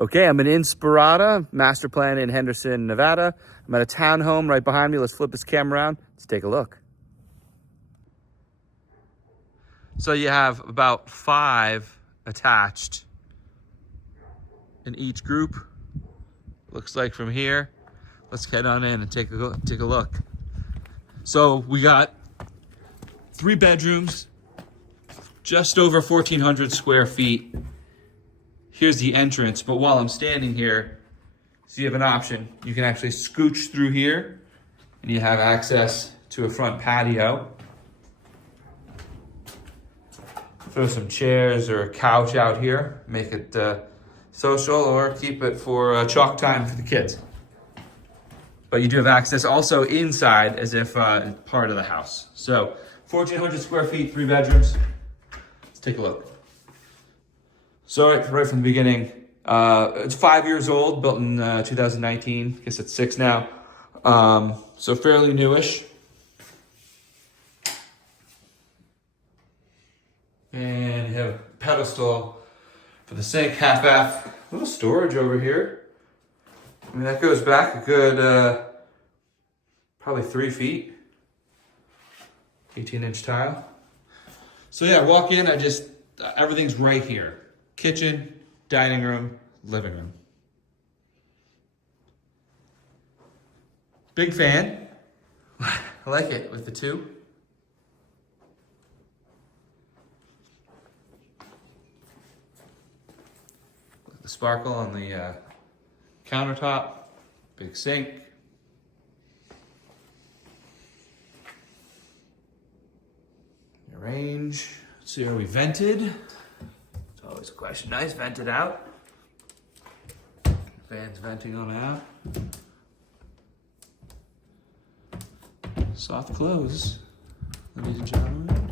Okay, I'm in Inspirada, master plan in Henderson, Nevada. I'm at a townhome right behind me. Let's flip this camera around. Let's take a look. So you have about 5 attached in each group. Looks like from here. Let's head on in and take a look. So we got 3 bedrooms, just over 1,400 square feet. Here's the entrance, but while I'm standing here, so you have an option. You can actually scooch through here and you have access to a front patio. Throw some chairs or a couch out here, make it social, or keep it for chalk time for the kids. But you do have access also inside as if part of the house. So 1,400 square feet, 3 bedrooms. Let's take a look. So right from the beginning, it's 5 years old, built in 2019. I guess it's 6 now. So fairly newish. And you have a pedestal for the sink, half bath. A little storage over here. I mean, that goes back a good, probably 3 feet. 18-inch tile. So yeah, walk in, everything's right here. Kitchen, dining room, living room. Big fan. I like it with the 2. The sparkle on the countertop. Big sink. Your range. Let's see, are we vented? Always a question. Nice, vented out. Fans venting on out. Soft close, ladies and gentlemen.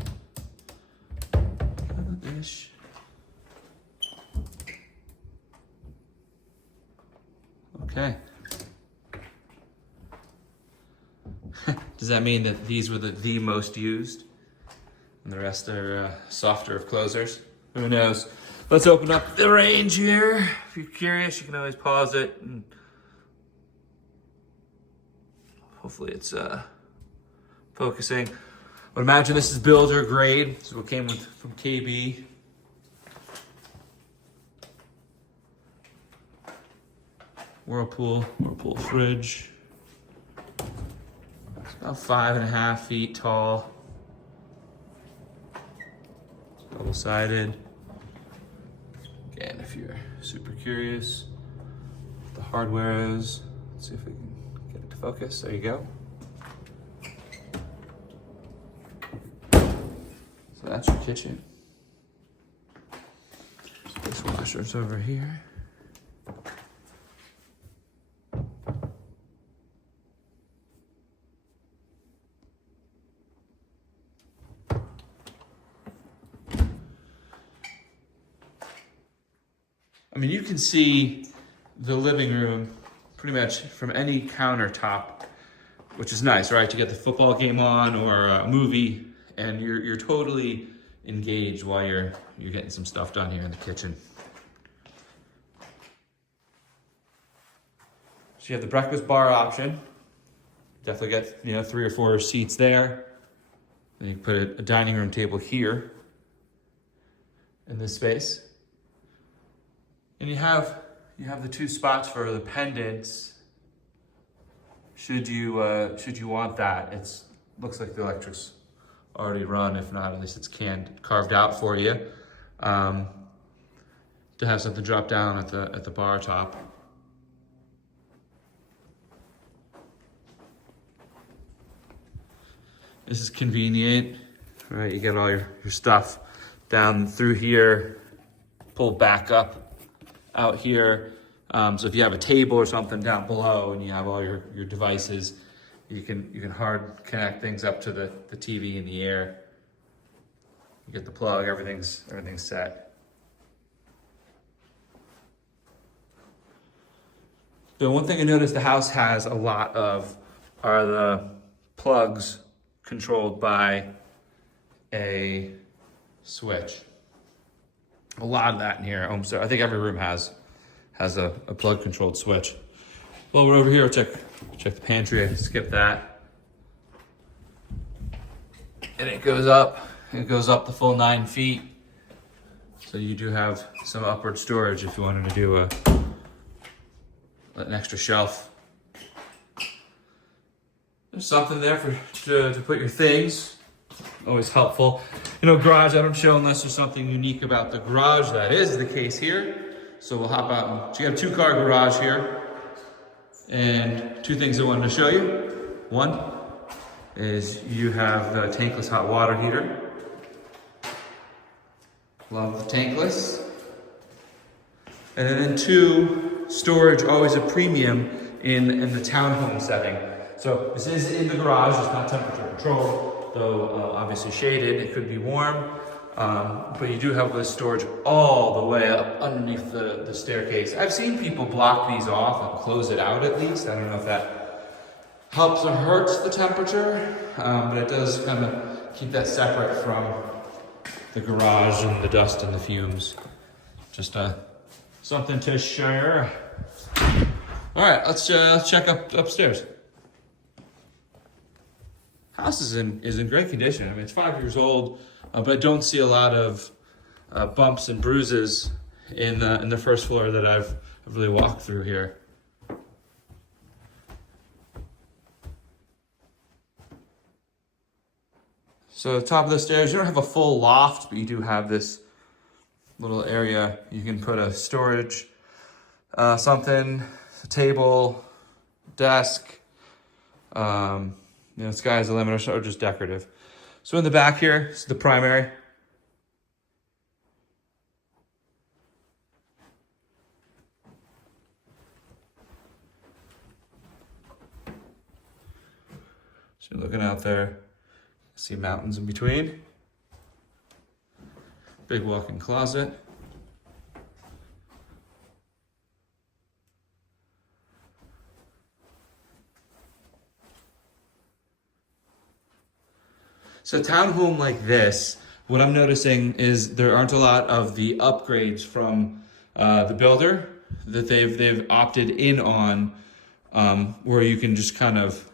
Ish. Okay. Does that mean that these were the most used, and the rest are softer of closers? Who knows? Let's open up the range here. If you're curious, you can always pause it. And hopefully it's focusing. But imagine this is builder grade. This is what came from KB. Whirlpool fridge. It's about 5.5 feet tall. Double-sided. Again, if you're super curious what the hardware is, let's see if we can get it to focus. There you go. So that's your kitchen. Dishwasher's over here. I mean, you can see the living room pretty much from any countertop, which is nice, right? You get the football game on or a movie, and you're totally engaged while you're getting some stuff done here in the kitchen. So you have the breakfast bar option. Definitely get 3 or 4 seats there. Then you put a dining room table here in this space. And you have the 2 spots for the pendants. Should you want that? Looks like the electric's already run. If not, at least it's carved out for you. To have something drop down at the bar top. This is convenient, right? You get all your stuff down through here, pull back up out here. So if you have a table or something down below and you have all your devices, you can hard connect things up to the TV in the air. You get the plug, everything's set. The one thing I noticed the house has a lot of are the plugs controlled by a switch. A lot of that in here. So I think every room has has a plug controlled switch. Well, we're over here, check the pantry, I skip that. And it goes up the full 9 feet. So you do have some upward storage if you wanted to do an extra shelf. There's something there to put your things. Always helpful. You know, garage I don't show unless there's something unique about the garage. That is the case here. So we'll hop out. So you have a 2-car garage here. And 2 things I wanted to show you. One is you have the tankless hot water heater. Love the tankless. And then 2, storage, always a premium in the townhome setting. So this is in the garage, it's not temperature controlled, though obviously shaded, it could be warm. But you do have this storage all the way up underneath the staircase. I've seen people block these off and close it out at least. I don't know if that helps or hurts the temperature, but it does kind of keep that separate from the garage and the dust and the fumes. Just something to share. All right, let's check upstairs. House is in great condition. I mean, it's 5 years old, but I don't see a lot of bumps and bruises in the first floor that I've really walked through here. So top of the stairs, you don't have a full loft, but you do have this little area. You can put a storage, something, a table, desk, sky's the limit, or just decorative. So in the back here, this is the primary. So you're looking out there, see mountains in between. Big walk-in closet. So a townhome like this, what I'm noticing is there aren't a lot of the upgrades from the builder that they've opted in on, where you can just kind of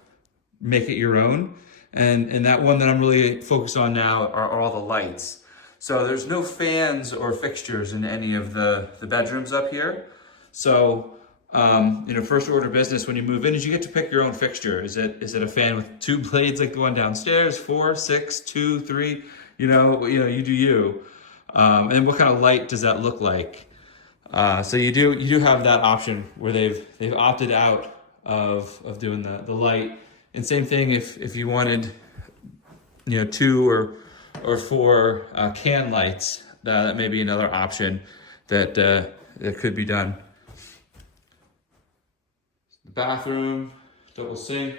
make it your own. And that one that I'm really focused on now are all the lights. So there's no fans or fixtures in any of the bedrooms up here. So first order business when you move in is you get to pick your own fixture. Is it a fan with 2 blades like the one downstairs, 4, 6, 2, 3? You do you. And then what kind of light does that look like? So you do have that option where they've opted out of doing the light. And same thing if you wanted 2 or 4 can lights, that may be another option that could be done. Bathroom, double sink.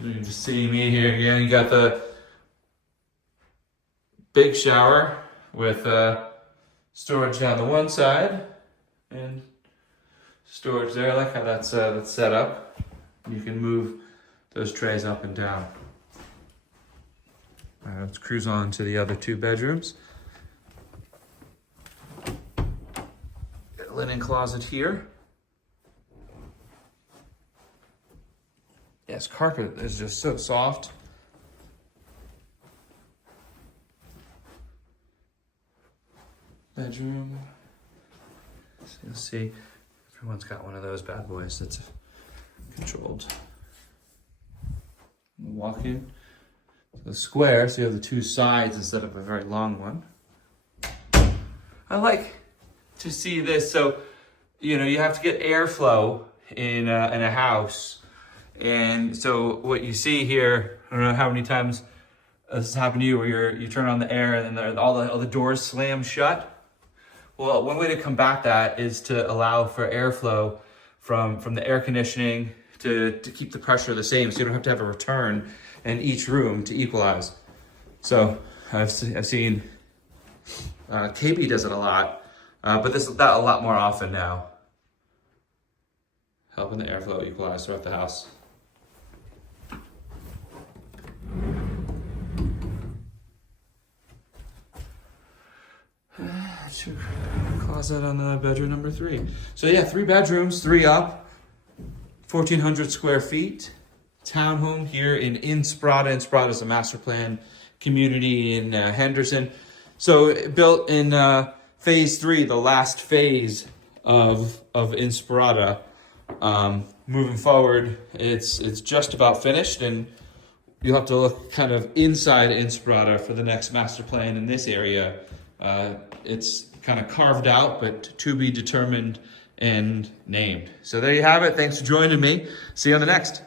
You can just see me here again. You got the big shower with storage down the one side and storage there. I like how that's set up. You can move those trays up and down. All right, let's cruise on to the other 2 bedrooms. Linen closet here. Yes, carpet is just so soft. Bedroom. So you'll see everyone's got one of those bad boys that's controlled. Walk in. The square, so you have the 2 sides instead of a very long one. I like to see this. So, you have to get airflow in a house. And so what you see here, I don't know how many times this has happened to you, where you turn on the air and then all the doors slam shut. Well, one way to combat that is to allow for airflow from the air conditioning to keep the pressure the same, so you don't have to have a return in each room to equalize. So I've seen KB does it a lot, but that a lot more often now, helping the airflow equalize throughout the house. closet on bedroom number 3. So yeah, 3 bedrooms, 3 up, 1,400 square feet. Townhome here in Inspirada. Inspirada is a master plan community in Henderson. So built in phase 3, the last phase of Inspirada. Moving forward, it's just about finished, and you'll have to look kind of inside Inspirada for the next master plan in this area. It's kind of carved out, but to be determined and named. So there you have it. Thanks for joining me. See you on the next.